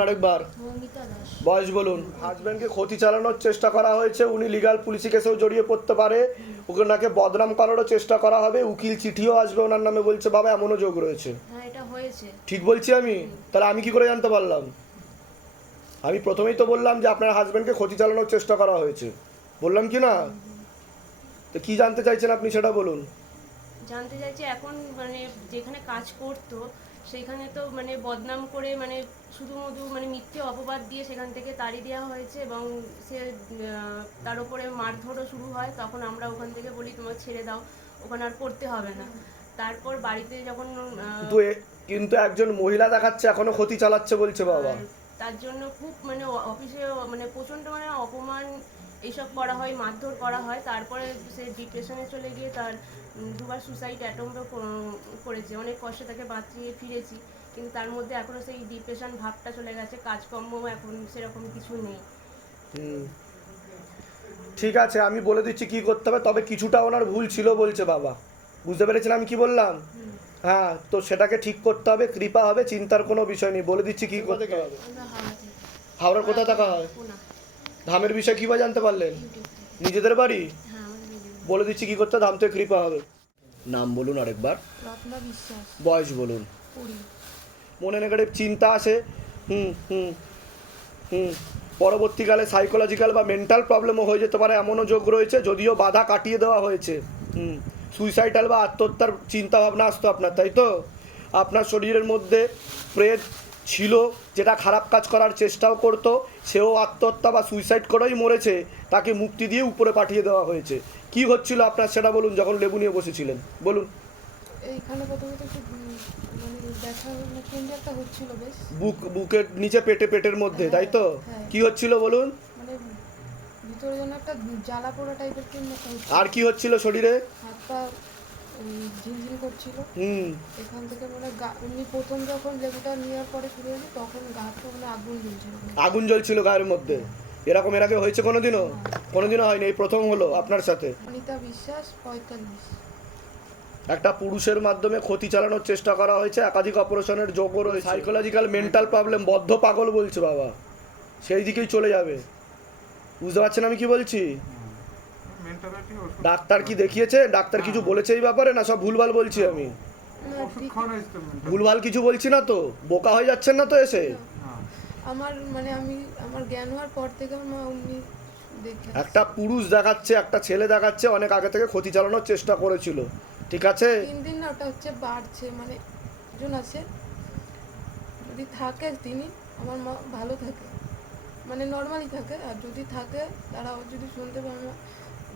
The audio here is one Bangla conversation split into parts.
আরেকবার। বয়স বলুন। হাজব্যান্ডকে ক্ষতি চালানোর চেষ্টা করা হয়েছে উনি লিগাল পুলিশি কেসেও জড়িয়ে পড়তে পারে। ওকে ওনাকে বদনাম করারও চেষ্টা করা হবে উকিল চিঠিও আসবে ওনার নামে বলছে বাবা এমনও যোগ রয়েছে। হ্যাঁ ঠিক বলছি আমি? তাহলে আমি কি করে জানতে পারলাম? আমি প্রথমেই তো বললাম যে আপনার হাজব্যান্ডকে ক্ষতি চালানোর চেষ্টা করা হয়েছে। বললাম কি না? তো কি জানতে চাইছেন আপনি সেটা বলুন। জানতে চাইছি এখন মানে যেখানে কাজ করতো সেখানে তো মানে বদনাম করে মানে শুধুমধু মানে মিথ্যে অপবাদ দিয়ে সেখান থেকে তাড়িয়ে দেওয়া হয়েছে এবং সে তার উপরে মারধরও শুরু হয়। তখন আমরা ওখান থেকে বলি তোমার ছেড়ে দাও ওখানে আর করতে হবে না। তারপর বাড়িতে যখন কিন্তু একজন মহিলা দেখাচ্ছে এখনও ক্ষতি চালাচ্ছে বলছে বাবা। তার জন্য খুব মানে অফিসে মানে প্রচণ্ড মানে অপমান এইসব করা হয় মারধর করা হয়। তারপরে সে ডিপ্রেশনে চলে গিয়ে তার দুবার সুসাইড অ্যাটেম্পও করেছে। অনেক কষ্টে তাকে বাঁচিয়ে ফিরেছি। কিন্তু তার মধ্যে এখনও সেই ডিপ্রেশন ভাবটা চলে গেছে কাজকর্ম এখন সেরকম কিছু নেই। ঠিক আছে আমি বলে দিচ্ছি কি করতে হবে তবে কিছুটা ওনার ভুল ছিল বলছে বাবা। বুঝতে পেরেছেন আমি কি বললাম? হ্যাঁ তো সেটাকে ঠিক করতে হবে কৃপা হবে চিন্তার কোনো বিষয় নেই। বলে দিচ্ছি কি করতে হবে? হাওড়ার কোথায় থাকা হয়? ধামের বিষয়ে কী বা জানতে পারলেন? নিজেদের বাড়ি। বলে দিচ্ছি কি করতে ধাম থেকে কৃপা হবে। নাম বলুন আরেকবার। বয়স বলুন। মনে নেগেটিভ চিন্তা আসে হুম হুম হুম। পরবর্তীকালে সাইকোলজিক্যাল বা মেন্টাল প্রবলেমও হয়ে যেতে পারে এমনও যোগ রয়েছে যদিও বাধা কাটিয়ে দেওয়া হয়েছে। হুম সুইসাইডাল বা আত্মহত্যার চিন্তাভাবনা আসতো আপনার তাই তো? আপনার শরীরের মধ্যে প্রেত ছিল যেটা খারাপ কাজ করার চেষ্টাও করতো সেও আত্মহত্যা বা সুইসাইড করেই মরেছে তাকে মুক্তি দিয়ে উপরে পাঠিয়ে দেওয়া হয়েছে। কি হচ্ছিল আপনার সেটা বলুন যখন লেবু নিয়ে বসেছিলেন? বলুন। এইখানে প্রথমে তো একটু মানে ব্যথা যে একটা হচ্ছিল বেশ। বুক বুকের নিচে পেটে পেটের মধ্যে তাই তো? হ্যাঁ। কি হচ্ছিল বলুন? মানে ভিতরে যেন একটা জ্বালা পোড়া টাইপের কেমন একটা হচ্ছিল। আর কি হচ্ছিল শরীরে? হাত পা উম, ঝিনঝিন করছিল। হুম। এখান থেকে মানে গা এমনি প্রথম যখন লেবুটা নেওয়ার পরে শুরু তখন গা হাত পা মানে আগুন জ্বলছিল। আগুন জ্বলছিল গায়ের মধ্যে? এরকম এর আগে হয়েছে কোনোদিনও? কোনোদিনও হয়নি এই প্রথম হলো আপনার সাথে। অনিতা বিশ্বাস পঁয়তাল্লিশ। একটা পুরুষের মাধ্যমে ক্ষতি চালানোর চেষ্টা করা হয়েছে একাধিক অপারেশনের যোগও রয়েছে। সাইকোলজিক্যাল মেন্টাল প্রবলেম বদ্ধ পাগল বলছে বাবা। সেই দিকেই চলে যাবে। বুঝতে পারছেন আমি কি বলছি? ডাক্তার কি দেখিয়েছে? ডাক্তার কিছু বলেছে এই ব্যাপারে না সব ভুলভাল বলছি আমি? ভুলভাল কিছু বলছি না তো? বোকা হয়ে যাচ্ছেন না তো এসে? হ্যাঁ। আমার মানে আমি আমার জ্ঞান হওয়ার পর থেকে আমার মা অমনি দেখে একটা পুরুষ দেখাচ্ছে একটা ছেলে দেখাচ্ছে অনেক আগে থেকে ক্ষতি চালানোর চেষ্টা করেছিল। ঠিক আছে? দিন দিন না ওটা হচ্ছে বাড়ছে মানে একজন আছে যদি থাকে তিনি আমার মা ভালো থাকে। মানে নর্মালি থাকে আর যদি থাকে তারা যদি শুনতে পারে না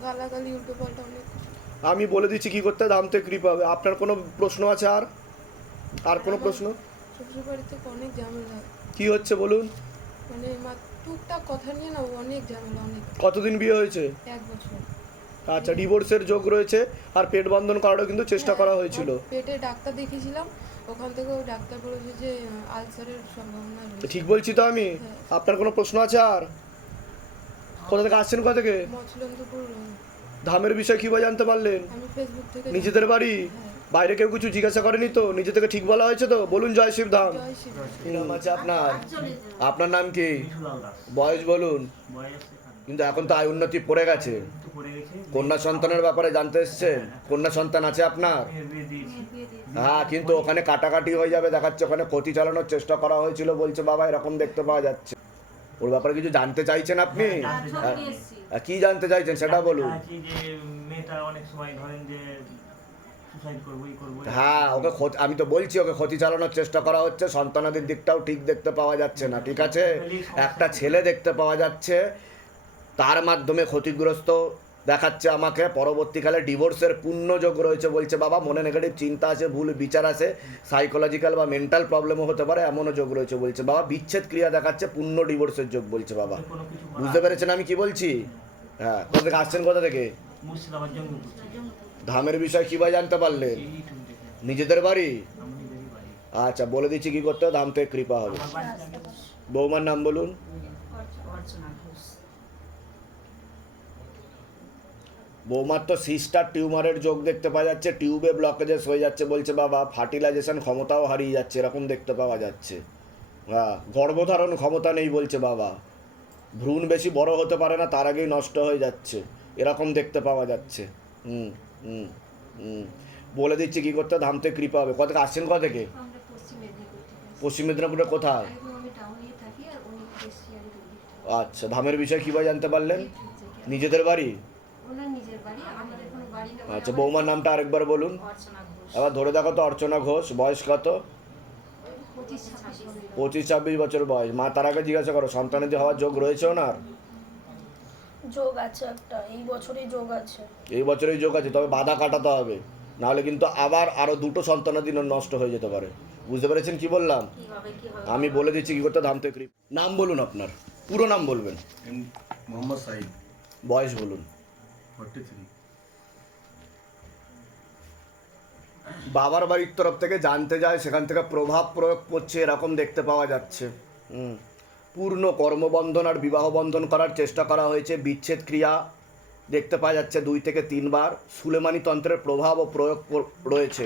গালাগালি উল্টো পাল্টা অনেক কিছু। আমি বলে দিচ্ছি কি করতে দাম থেকে কৃপা হবে। আপনার কোনো প্রশ্ন আছে আর? আর কোনো প্রশ্ন? শ্বশুর বাড়ি থেকে অনেক ঝামেলা কি হচ্ছে বলুন? মানে টুকটাক কথা নিয়ে না অনেক ঝামেলা অনেক। কতদিন বিয়ে হয়েছে? এক বছর। আচ্ছা ডিভোর্সের যোগ রয়েছে আর পেট বন্ধন করারও কিন্তু চেষ্টা করা হয়েছিল। পেটে ডাক্তার দেখিয়েছিলাম ওখান থেকে ডাক্তার বলেছে যে আলসারের সম্ভাবনা ঠিক বলছি তো আমি? আপনার কোনো প্রশ্ন আছে আর? কোথা থেকে আসছেন কোথা থেকে? ধামের বিষয়ে কী জানতে পারলেন? আমি ফেসবুক থেকে নিজেদের বাড়ি? হ্যাঁ। বাইরে কেউ কিছু জিজ্ঞাসা করেনি তো? নিজে থেকে ঠিক বলা হয়েছে তো? বলুন জয় শিব ধাম। নাম আছে আপনার। আপনার নাম কি? বয়স বলুন। কিন্তু এখন তো আয় উন্নতি পড়ে গেছে। একটু পড়ে গেছে। কন্যা সন্তানের ব্যাপারে জানতে এসছেন? কন্যা সন্তান আছে আপনার? হ্যাঁ কিন্তু ওখানে কাটাকাটি হয়ে যাবে দেখাচ্ছে ওখানে ক্ষতি চালানোর চেষ্টা করা হয়েছিল বলছে বাবা এরকম দেখতে পাওয়া যাচ্ছে। ওর ব্যাপারে কিছু জানতে চাইছেন আপনি? হ্যাঁ, হ্যাঁ, কি জানতে চাইছেন সেটা বলুন। মেয়েটা অনেক সময় ধরেন যে সুসাইড করব ই করব হ্যাঁ ওকে আমি তো বলছি ওকে ক্ষতি চালানোর চেষ্টা করা হচ্ছে সন্তানাদের দিকটাও ঠিক দেখতে পাওয়া যাচ্ছে না ঠিক আছে? একটা ছেলে দেখতে পাওয়া যাচ্ছে তার মাধ্যমে ক্ষতিগ্রস্ত দেখাচ্ছে আমাকে পরবর্তীকালে ডিভোর্সের পূর্ণ যোগ রয়েছে বলছে বাবা মনে নেগেটিভ চিন্তা আছে ভুল বিচার আছে সাইকোলজিক্যাল বা মেন্টাল প্রবলেমও হতে পারে এমনও যোগ রয়েছে বলছে বাবা বিচ্ছেদ ক্রিয়া দেখাচ্ছে পূর্ণ ডিভোর্সের যোগ বলছে বাবা। বুঝতে পেরেছেন আমি কি বলছি? হ্যাঁ কোথা থেকে আসছেন কোথা থেকে। ধামের বিষয় কী বা জানতে দেখে নিজেদের বাড়ি? আচ্ছা বলে দিচ্ছি কি করতে ধাম থেকে কৃপা হবে। বৌমার নাম বলুন। বৌমার তো সিস্টার টিউমারের যোগ দেখতে পাওয়া যাচ্ছে টিউবে ব্লকেজেস হয়ে যাচ্ছে, বলছে বাবা ফার্টিলাইজেশন ক্ষমতাও হারিয়ে যাচ্ছে, এরকম দেখতে পাওয়া যাচ্ছে। হ্যাঁ গর্ভধারণ ক্ষমতা নেই বলছে বাবা। ভ্রূণ বেশি বড় হতে পারে না, তার আগেই নষ্ট হয়ে যাচ্ছে, এরকম দেখতে পাওয়া যাচ্ছে। হুম। হুম হুম। বলে দিচ্ছি কী করতে ধামতে কৃপা হবে। আসছেন কত থেকে? পশ্চিম মেদিনীপুর থেকে পশ্চিম মেদিনীপুরে কোথায়? থাকি আচ্ছা ধামের বিষয়ে কীভাবে জানতে পারলেন? নিজেদের বাড়ি? আচ্ছা বৌমার নামটা আরেকবার বলুন। এবার ধরে দেখো তো অর্চনা ঘোষ বয়স কত? পঁচিশ ছাব্বিশ বছর। বয়স। মা তার আগে জিজ্ঞাসা করো সন্তানেদের হওয়ার যোগ রয়েছে ওনার? যোগ আছে একটা এই বছরই যোগ আছে। এই বছরেই যোগ আছে তবে বাধা কাটাতে হবে। নাহলে কিন্তু আবার আরও দুটো সন্তানাদিন নষ্ট হয়ে যেতে পারে। বুঝতে পেরেছেন কি বললাম? আমি বলে দিচ্ছি কি করতে ধামতে কৃপ নাম বলুন আপনার পুরো নাম বলবেন। এম মোহাম্মদ সাইদ। বয়স বলুন। বাবার বাড়ির তরফ থেকে জানতে যায় সেখান থেকে প্রভাব প্রয়োগ করছে এরকম দেখতে পাওয়া যাচ্ছে। হুম। পূর্ণ কর্মবন্ধন আর বিবাহ বন্ধন করার চেষ্টা করা হয়েছে। বিচ্ছেদ ক্রিয়া দেখতে পাওয়া যাচ্ছে দুই থেকে তিনবার। সুলেমানি তন্ত্রের প্রভাব ও প্রয়োগ রয়েছে।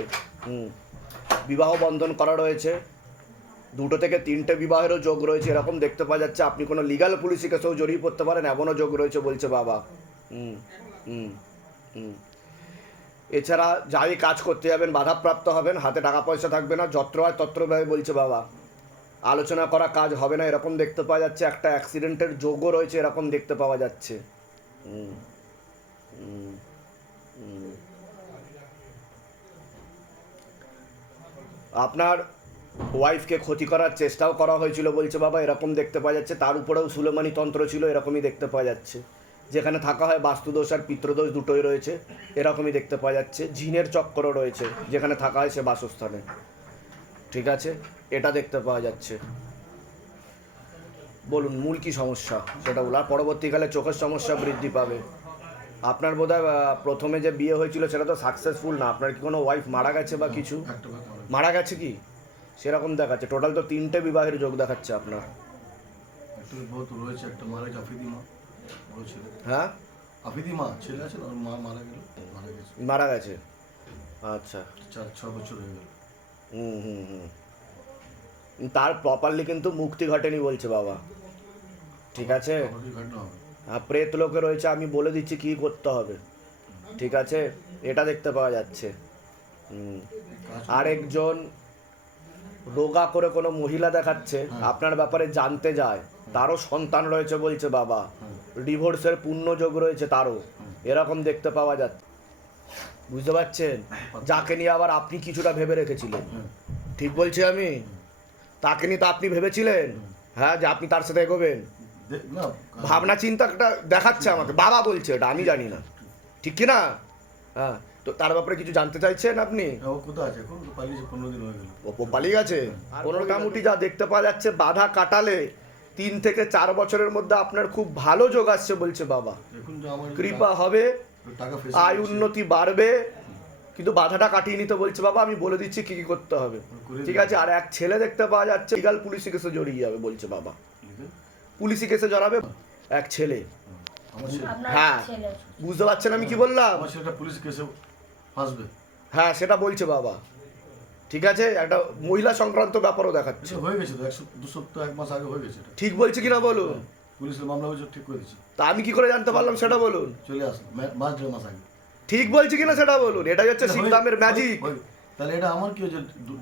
বিবাহ বন্ধন করা রয়েছে। দুটো থেকে তিনটে বিবাহেরও যোগ রয়েছে। এরকম দেখতে পাওয়া যাচ্ছে। আপনি কোনো লিগাল পুলিশি কেসেও জড়িয়ে পড়তে পারেন, এমনও যোগ রয়েছে বলছে বাবা। হুম হুম হুম। এছাড়া যাই কাজ করতে যাবেন, বাধাপ্রাপ্ত হবেন, হাতে টাকা পয়সা থাকবে না, যত্র হয় তত্র বলছে বাবা। আলোচনা করা কাজ হবে না, এরকম দেখতে পাওয়া যাচ্ছে। একটা অ্যাক্সিডেন্টের যোগও রয়েছে, এরকম দেখতে পাওয়া যাচ্ছে। আপনার ওয়াইফকে ক্ষতি করার চেষ্টাও করা হয়েছিল বলছে বাবা, এরকম দেখতে পাওয়া যাচ্ছে। তার উপরেও সুলেমানি তন্ত্র ছিল, এরকমই দেখতে পাওয়া যাচ্ছে। যেখানে থাকা হয় বাস্তুদোষ আর পিত্রদোষ দুটোই রয়েছে, এরকমই দেখতে পাওয়া যাচ্ছে। জিনের চক্করও রয়েছে, যেখানে থাকা হয় সে বাসস্থানে। ঠিক আছে? এটা দেখতে পাওয়া যাচ্ছে। বলুন মূল কি সমস্যা? সেটা বলুন। আর পরবর্তীকালে চোখের সমস্যা বৃদ্ধি পাবে। আপনার বোধহয় আহ, প্রথমে যে বিয়ে হয়েছিল সেটা তো সাকসেসফুল না। আপনার কি কোনো ওয়াইফ মারা গেছে বা কিছু? মারা গেছে কি? সেরকম দেখাচ্ছে। টোটাল তো তিনটে বিবাহের যোগ দেখাচ্ছে আপনার। হ্যাঁ? মারা গেছে। আচ্ছা। চার ছ বছর হয়ে গেল। হুম হুম হুম। তার প্রপারলি কিন্তু মুক্তি ঘটেনি বলছে বাবা। ঠিক আছে? আর প্রেত লোকে রয়েছে আমি বলে দিচ্ছি কি করতে হবে। ঠিক আছে? এটা দেখতে পাওয়া যাচ্ছে। হুম। আরেকজন রোগা করে কোনো মহিলা দেখাচ্ছে আপনার ব্যাপারে জানতে যায়। তারও সন্তান রয়েছে বলছে বাবা। ডিভোর্সের পূর্ণ যোগ রয়েছে তারও। এরকম দেখতে পাওয়া যাচ্ছে। বুঝতে পারছেন? যাকে নিয়ে আবার আপনি কিছুটা ভেবে রেখেছিলেন। ঠিক বলছি আমি? তাকে নিয়ে তো আপনি ভেবেছিলেন? হ্যাঁ যে আপনি তার সাথে এগোবেন। ভাবনা চিন্তাটা দেখাচ্ছে আমাকে। বাবা বলছে এটা আমি জানি না। ঠিক কি না? হ্যাঁ তো তার ব্যাপারে কিছু জানতে চাইছেন আপনি? ও তো পালিয়েছে পনেরো দিন হয়ে পালিয়ে গেছে? মোটামুটি যা দেখতে পাওয়া যাচ্ছে বাধা কাটালে তিন থেকে চার বছরের মধ্যে আপনার খুব ভালো যোগ আসছে বলছে বাবা। কৃপা হবে। আয় উন্নতি বাড়বে। কিন্তু বাধাটা কাটিয়ে নিতে বলছে বাবা আমি বলে দিচ্ছি কি কি করতে হবে। ঠিক আছে আর এক ছেলে দেখতে পাওয়া যাচ্ছে লিগাল পুলিশি কেসে জড়িয়ে যাবে বলছে বাবা। পুলিশি কেসে জড়াবে? এক ছেলে। হ্যাঁ। বুঝতে পারছেন আমি কি বললাম? আমার পুলিশ কেসে ফাঁসবে। হ্যাঁ সেটা বলছে বাবা। ঠিক আছে একটা মহিলা সংক্রান্ত ব্যাপারও দেখাচ্ছে। হয়ে গেছে তো এক সপ্তাহ এক মাস আগে হয়ে গেছে ঠিক বলছে কিনা বলুন? পুলিশের মামলা হয়েছে ঠিক করে দিচ্ছে তা আমি কি করে জানতে পারলাম সেটা বলুন? চলে আসলো মাস দেড় মাস আগে। ঠিক বলছি কিনা সেটা বলুন? এটাই হচ্ছে সিংদামের ম্যাজিক তাহলে এটা আমার কি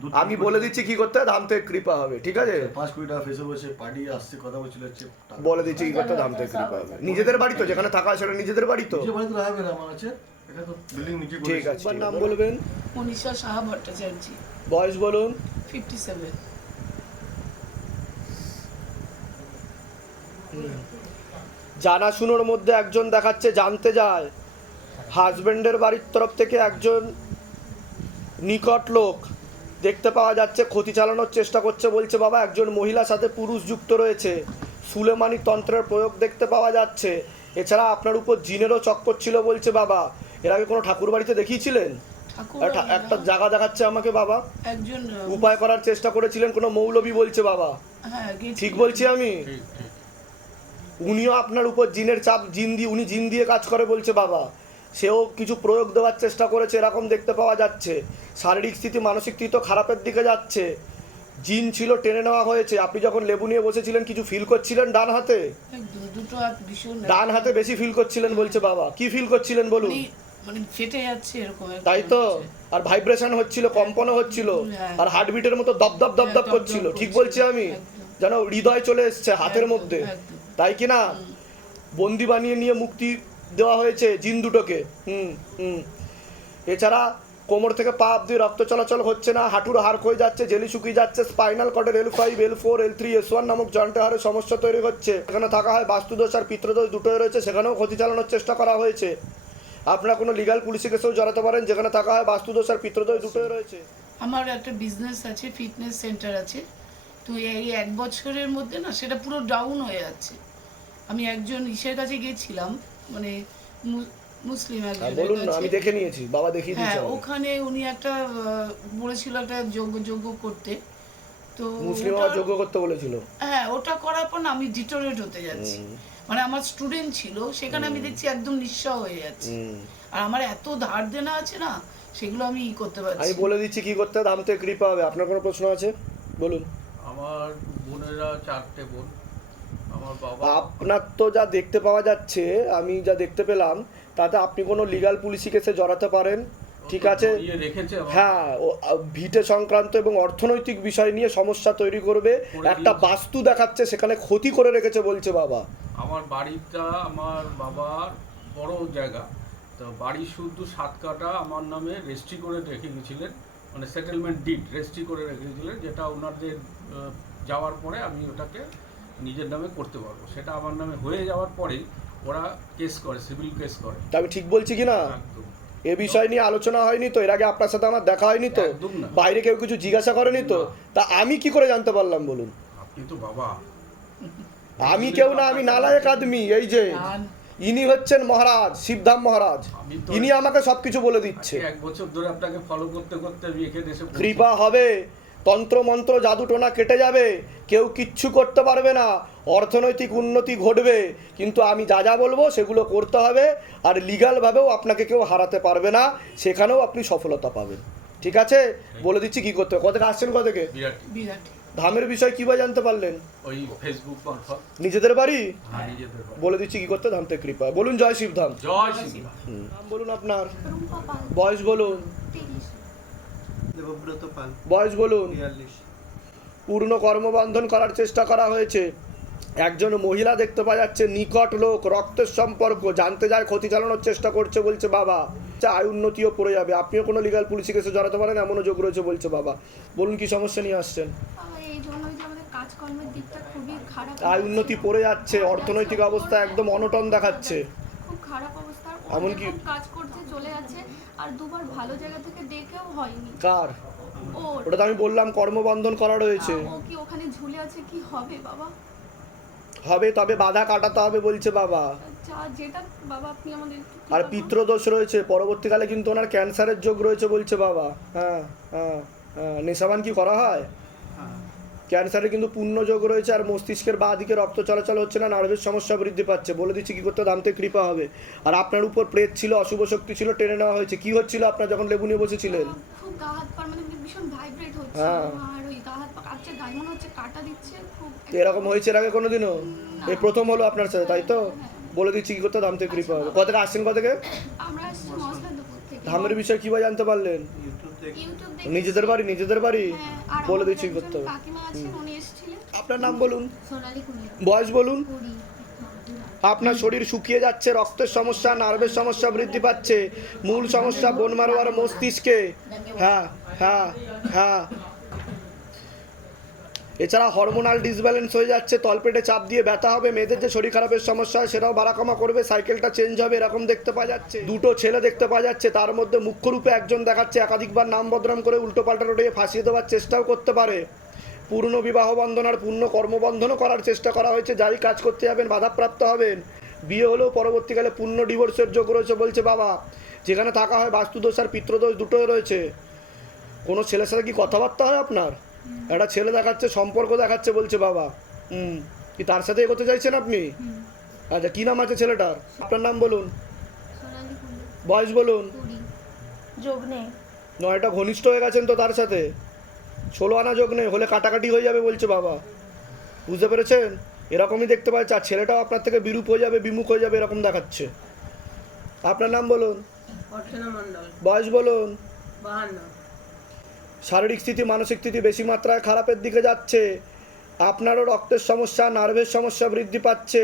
দু- আমি বলে দিচ্ছি কি করতে হবে থেকে কৃপা হবে ঠিক আছে? পাঁচ কোটি টাকা ফেসে বসে পার্টি আসছে কথা বলছিল হচ্ছে বলে দিচ্ছি কি করতে ধাম থেকে কৃপা হবে। নিজেদের বাড়ি তো যেখানে থাকা সেটা নিজেদের বাড়ি তো? বাড়িতে রাখবে আমার আছে এটা তো বিল্ডিং নিচে ঠিক আছে। নাম বলবেন? মনীষা সাহা ভট্টাচার্য। বয়স বলুন? ফিফটি সেভেন জানাশুনোর মধ্যে একজন দেখাচ্ছে জানতে যায়। হাজবেন্ডের বাড়ির তরফ থেকে একজন নিকট লোক দেখতে পাওয়া যাচ্ছে ক্ষতি চালানোর চেষ্টা করছে বলছে বাবা একজন মহিলার সাথে পুরুষ যুক্ত রয়েছে। সুলেমানি তন্ত্রের প্রয়োগ দেখতে পাওয়া যাচ্ছে। এছাড়া আপনার উপর জিনেরও চক্কর ছিল বলছে বাবা এর আগে কোনো ঠাকুর বাড়িতে দেখিয়েছিলেন? একটা একটা জায়গা দেখাচ্ছে আমাকে বাবা একজন উপায় করার চেষ্টা করেছিলেন কোনো মৌলবী বলছে বাবা হ্যাঁ ঠিক বলছি আমি? উনিও আপনার উপর জিনের চাপ জিন দিয়ে উনি জিন দিয়ে কাজ করে বলছে বাবা। সেও কিছু প্রয়োগ দেওয়ার চেষ্টা করেছে এরকম দেখতে পাওয়া যাচ্ছে। শারীরিক স্থিতি মানসিক স্থিতি তো খারাপের দিকে যাচ্ছে। জিন ছিল টেনে নেওয়া হয়েছে। আপনি যখন লেবু নিয়ে বসেছিলেন কিছু ফিল করছিলেন ডান হাতে? ডান হাতে বেশি ফিল করছিলেন বলছে বাবা। কি ফিল করছিলেন বলুন? মানে- ফেটে যাচ্ছে এরকম তাই তো? আর ভাইব্রেশন হচ্ছিল কম্পনও হচ্ছিল। হ্যাঁ। আর হার্টবিটের মতো দপ দপ দপ দপ করছিল। ঠিক বলছি আমি? যেন হৃদয় চলে এসছে হাতের মধ্যে। তাই কি না? বন্দি বানিয়ে নিয়ে মুক্তি দেওয়া হয়েছে জিন দুটোকে। হুম হুম। এছাড়া কোমর থেকে পা অব্দি রক্ত চলাচল হচ্ছে না, হাঁটুর হাড় ক্ষয়ে যাচ্ছে, জেলি শুকিয়ে যাচ্ছে, spinal কর্ডের L five L four L three S one নামক জয়েন্টে হাড়ের সমস্যা তৈরি হচ্ছে। সেখানে থাকা হয় বাস্তুদোষ আর পিত্রদোষ দুটোই রয়েছে, সেখানেও ক্ষতি চালানোর চেষ্টা করা হয়েছে। আপনারা কোনো লিগাল পুলিশে কেসেও জড়াতে পারেন, যেখানে থাকা হয় বাস্তুদোষ আর পিত্রদোষ দুটোই রয়েছে। আমার একটা বিজনেস আছে ফিটনেস সেন্টার আছে। তো এই এক বছরের মধ্যে না, সেটা পুরো ডাউন হয়ে যাচ্ছে। আমি একজন ইসের কাছে গেছিলাম মানে মুসলিম হ্যাঁ বলুন আমি দেখে নিয়েছি বাবা দেখিয়ে হ্যাঁ ওখানে উনি একটা বলেছিল একটা যোগ্য যোগ্য করতে। তো মুসলিম যোগ্য করতে বলেছিল? হ্যাঁ ওটা করার পর না আমি ডিটোরেট হতে যাচ্ছি। মানে আমার স্টুডেন্ট ছিল সেখানে আমি দেখছি একদম নিঃস্ব হয়ে যাচ্ছে। আর আমার এত ধার দেনা আছে না সেগুলো আমি ই করতে আমি বলে দিচ্ছি কি করতে হবে দামতে কৃপা হবে। আপনার কোনো প্রশ্ন আছে? বলুন। আমার বোনেরা চারটে বোন। আপনার তো যা দেখতে পাওয়া যাচ্ছে আমি যা দেখতে পেলাম তাতে আপনি কোনো লিগাল পুলিশি কেসে জড়াতে পারেন ঠিক আছে। হ্যাঁ ভিটে সংক্রান্ত এবং অর্থনৈতিক বিষয় নিয়ে সমস্যা তৈরি করবে। একটা বাস্তু দেখাচ্ছে সেখানে ক্ষতি করে রেখেছে বলছে বাবা। আমার বাড়িটা আমার বাবার বড় জায়গা। তো বাড়ি শুধু সাত কাটা আমার নামে রেজিস্ট্রি করে রেখে গেছিলেন। মানে সেটেলমেন্ট ডিড রেজিস্ট্রি করে রেখে গেছিলেন যেটা ওনাদের যাওয়ার পরে আমি ওটাকে নিজের নামে করতে পারব। সেটা আমার নামে হয়ে যাওয়ার পরেই ওরা কেস করে সিভিল কেস করে। আমি ঠিক বলছি কি না? এ বিষয় নিয়ে আলোচনা হয়নি তো এর আগে আপনার সাথে আমার দেখা হয়নি তো বাইরে কেউ কিছু জিজ্ঞাসা করেনি তো তা আমি কি করে জানতে পারলাম বলুন? আপনি তো বাবা। আমি কেউ না আমি নালায়ক আদমি এই যে ইনি হচ্ছেন মহারাজ শিবধাম মহারাজ। ইনি আমাকে সবকিছু বলে দিচ্ছে। এক বছর ধরে আপনাকে ফলো করতে করতে আমি এখানে এসে কৃপা হবে। তন্ত্র মন্ত্র জাদু টোনা কেটে যাবে কেউ কিচ্ছু করতে পারবে না অর্থনৈতিক উন্নতি ঘটবে কিন্তু আমি যা যা বলব সেগুলো করতে হবে আর লিগালভাবেও আপনাকে কেউ হারাতে পারবে না সেখানেও আপনি সফলতা পাবেন। ঠিক আছে? বলে দিচ্ছি কি করতে হবে? কোথেকে আসছেন কোথেকে বিরাট। বিরাট। ধামের বিষয় কীভাবে জানতে পারলেন? ওই ফেসবুক নিজেদের বাড়ি? হ্যাঁ, নিজেদের বাড়ি। বলে দিচ্ছি কি করতে ধামতে কৃপা। বলুন জয় শিবধাম। জয় নাম বলুন আপনার। বয়স বলুন। দেবব্রত পাল। বয়স বলুন। পূর্ণ কর্মবন্ধন করার চেষ্টা করা হয়েছে। একজন মহিলা দেখতে পাওয়া যাচ্ছে নিকট লোক রক্তের সম্পর্ক জানতে যায় ক্ষতি চালানোর চেষ্টা করছে বলছে বাবা। যা আয় উন্নতিও পড়ে যাবে। আপনিও কোনো লিগাল পুলিশি কেসে জড়াতে পারেন এমনও যোগ রয়েছে বলছে বাবা। বলুন কি সমস্যা নিয়ে আসছেন? আমার এই জন্যই যে আমাদের কাজকর্মের দিকটা খুবই খারাপ আয় উন্নতি পড়ে যাচ্ছে। অর্থনৈতিক অবস্থা একদম অনটন দেখাচ্ছে। খুব খারাপ অবস্থা এমনকি- কাজ করতে চলে যাচ্ছে আর দুবার ভালো জায়গা থেকে দেখেও হয়নি। কার? ওটা তো আমি বললাম কর্মবন্ধন করা রয়েছে। ও কি ওখানে ঝুলে আছে? কি হবে বাবা? হবে তবে বাধা কাটাতে হবে বলছে বাবা। যেটা বাবা আপনি আমাদের আর করুন। পিত্রদোষ রয়েছে পরবর্তীকালে কিন্তু ওনার ক্যান্সারের যোগ রয়েছে বলছে বাবা। হ্যাঁ হ্যাঁ হ্যাঁ। নেশাবান কি করা হ্যাঁ? ক্যান্সারে কিন্তু পূর্ণ যোগ রয়েছে আর মস্তিষ্কের বাঁ দিকে রক্ত চলাচল হচ্ছে না নার্ভের সমস্যা বৃদ্ধি পাচ্ছে। বলে দিচ্ছি কী করতে দামতে কৃপা হবে। আর আপনার উপর প্রেত ছিল অশুভ শক্তি ছিল টেনে নেওয়া হয়েছে। কি হচ্ছিল আপনার যখন লেবু নিয়ে বসেছিলেন? মানে হ্যাঁ। মনে তো এরকম হয়েছে এর আগে কোনোদিনও? এই প্রথম হলো আপনার সাথে তাই তো? বলে দিচ্ছি কি করতে দামতে কৃপা হবে। কত থেকে আসছেন কত থেকে। ধামের বিষয়ে কীভাবে জানতে পারলেন? নিজেদের বাড়ি নিজেদের বাড়ি? হ্যাঁ, বলে দিচ্ছি করতে হবে আপনার নাম বলুন। বয়স বলুন। আপনার শরীর শুকিয়ে যাচ্ছে রক্তের সমস্যা নার্ভের সমস্যা বৃদ্ধি পাচ্ছে। মূল সমস্যা বোন মারোয়ার মস্তিষ্কে। হ্যাঁ হ্যাঁ হ্যাঁ। এছাড়া হরমোনাল ডিসব্যালেন্স হয়ে যাচ্ছে, তলপেটে চাপ দিয়ে ব্যথা হবে, মেয়েদের যে শরীর খারাপের সমস্যা হয় সেটাও বাড়াকমা করবে সাইকেলটা চেঞ্জ হবে, এরকম দেখতে পাওয়া যাচ্ছে। দুটো ছেলে দেখতে পাওয়া যাচ্ছে, তার মধ্যে মুখ্যরূপে একজন দেখাচ্ছে, একাধিকবার নাম বদনাম করে উল্টো পাল্টা রোডে ফাঁসিয়ে দেওয়ার চেষ্টাও করতে পারে। পূর্ণ বিবাহ বন্ধন আর পূর্ণ কর্মবন্ধনও করার চেষ্টা করা হয়েছে, যাই কাজ করতে যাবেন, বাধাপ্রাপ্ত হবেন। বিয়ে হলেও পরবর্তীকালে পূর্ণ ডিভোর্সের যোগ রয়েছে বলছে বাবা। যেখানে থাকা হয় বাস্তুদোষ আর পিত্রদোষ দুটোই রয়েছে। কোনো ছেলের সাথে কি কথাবার্তা হয় আপনার? একটা ছেলে দেখাচ্ছে সম্পর্ক দেখাচ্ছে বলছে বাবা। হুম কি তার সাথে এগোতে চাইছেন আপনি? আচ্ছা কী নাম আছে ছেলেটার? আপনার নাম বলুন। সোনালি বয়স বলুন। নয়টা ঘনিষ্ঠ হয়ে গেছেন তো তার সাথে? ষোলো আনা যোগ নেই হলে কাটাকাটি হয়ে যাবে বলছে বাবা। বুঝতে পেরেছেন? এরকমই দেখতে পাচ্ছে আর ছেলেটাও আপনার থেকে বিরূপ হয়ে যাবে বিমুখ হয়ে যাবে এরকম দেখাচ্ছে। আপনার নাম বলুন। বয়স বলুন। বাহান্ন। শারীরিক স্থিতি মানসিক স্থিতি বেশি মাত্রায় খারাপের দিকে যাচ্ছে। আপনারও রক্তের সমস্যা নার্ভের সমস্যা বৃদ্ধি পাচ্ছে।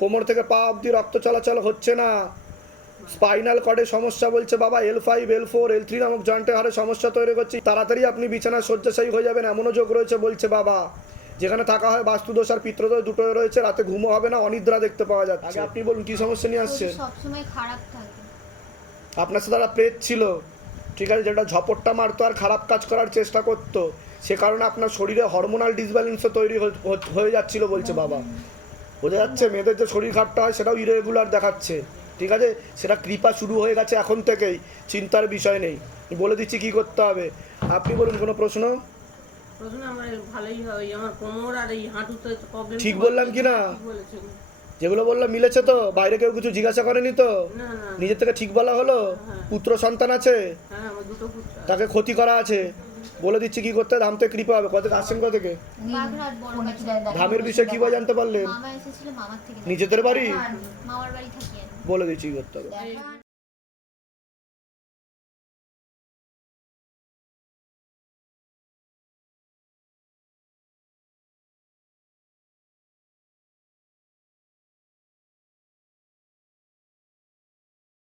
কোমর থেকে পা অবধি রক্ত চলাচল হচ্ছে না। স্পাইনাল কর্ডের সমস্যা বলছে বাবা L five L four L three নামক জয়েন্টের হারে সমস্যা তৈরি করছে। তাড়াতাড়ি আপনি বিছানায় শয্যাশায়ী হয়ে যাবেন এমনও যোগ রয়েছে বলছে বাবা। যেখানে থাকা হয় বাস্তুদোষ আর পিত্রদোষ দুটোই রয়েছে রাতে ঘুমও হবে না অনিদ্রা দেখতে পাওয়া যাচ্ছে। আগে আপনি বলুন কি সমস্যা নিয়ে আসছেন? সবসময় খারাপ থাকে। আপনার সাথে একটা প্রেত ছিল। ঠিক আছে যেটা ঝপটটা মারতো আর খারাপ কাজ করার চেষ্টা করতো সে কারণে আপনার শরীরে হরমোনাল ডিসব্যালেন্সও তৈরি হয়ে- যাচ্ছিল বলছে বাবা। বোঝা যাচ্ছে মেয়েদের যে শরীর খারাপটা হয় সেটাও ইরেগুলার দেখাচ্ছে। ঠিক আছে সেটা কৃপা শুরু হয়ে গেছে এখন থেকেই চিন্তার বিষয় নেই। বলে দিচ্ছি কি করতে হবে। আপনি বলুন কোনো প্রশ্ন? হয় ঠিক বললাম কি না? যেগুলো বলল মিলেছে তো বাইরে কেউ কিছু জিজ্ঞাসা করেনি তো? নিজের থেকে ঠিক বলা হলো? পুত্র সন্তান আছে? হ্যাঁ আমার দুটো পুত্র আছে। তাকে ক্ষতি করা আছে? বলে দিচ্ছি কি করতে ধাম থেকে কৃপা হবে। কত আসছেন কত থেকে? ধামের বিষয়ে কি বা জানতে পারলেন? মামা এসেছিল মামার থেকে। নিজেদের বাড়ি? মামার বাড়ি থাকি আমি। বলে দিচ্ছি কি করতে হবে।